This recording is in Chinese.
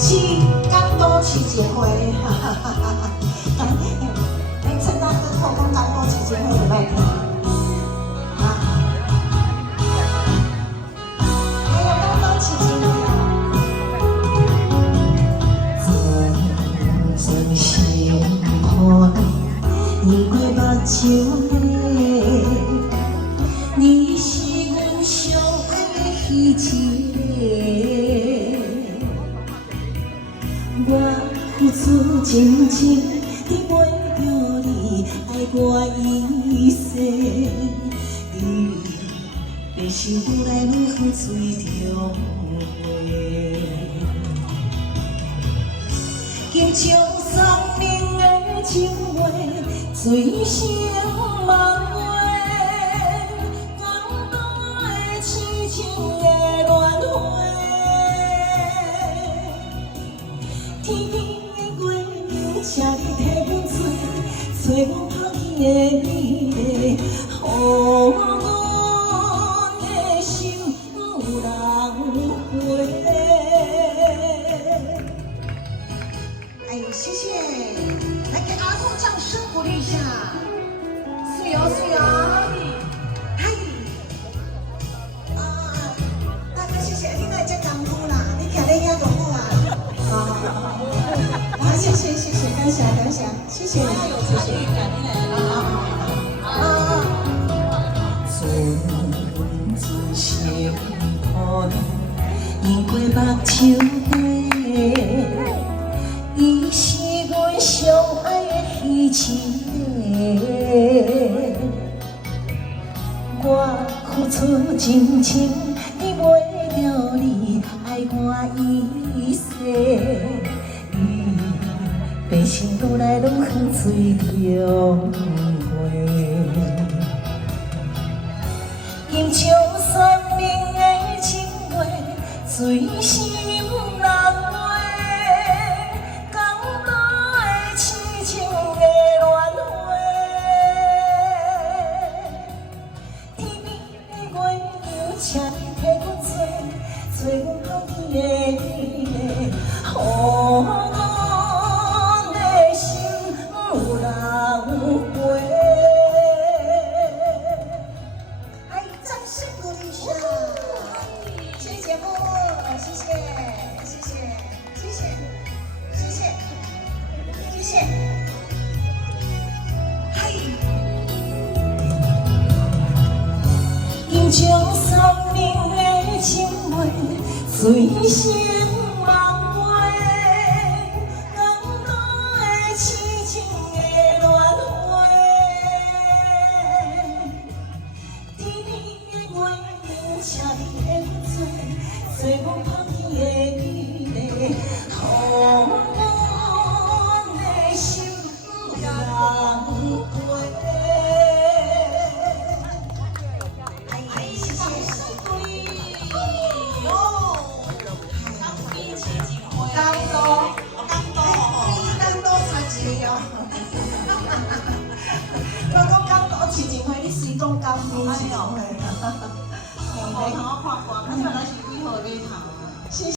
是港都市节会，哈哈哈哈哈！你趁咱在讨讲港都市节会就歹听，啊！还有港都市节会啊！阵阵心看，因过目睭内，你是阮上爱的彼一个。 我付出真情，得袂着你爱我一世，你的心愈来愈好水中飞，经将生命的情话最声梦话，感动的痴情的恋花。 天边的月亮，请你替阮找阮抛弃的你，予阮的心有人回。哎呦，谢谢！来给阿公掌声鼓励一下，水哦水哦，嗨！大哥谢谢，你来这功夫啦，你徛在遐多好啊！ 好，谢谢谢谢，感谢感谢，谢谢你，谢谢。阵阵心看，因过目睭底，伊是阮上爱的彼一个。我付出真情，得袂着你爱我一世。 悲心愈来愈远，水中飞，经将生命的情话最心人话，感动的痴情的恋花。天边的月亮，请你替阮找阮抛弃的你，予有人陪。哎，掌声鼓励一下！谢谢节目，谢谢，谢谢，谢谢，谢谢，谢谢。嗨！因将生命的情话最声梦话。 痴情的恋花，天边的月亮，请你替阮找阮抛弃的你。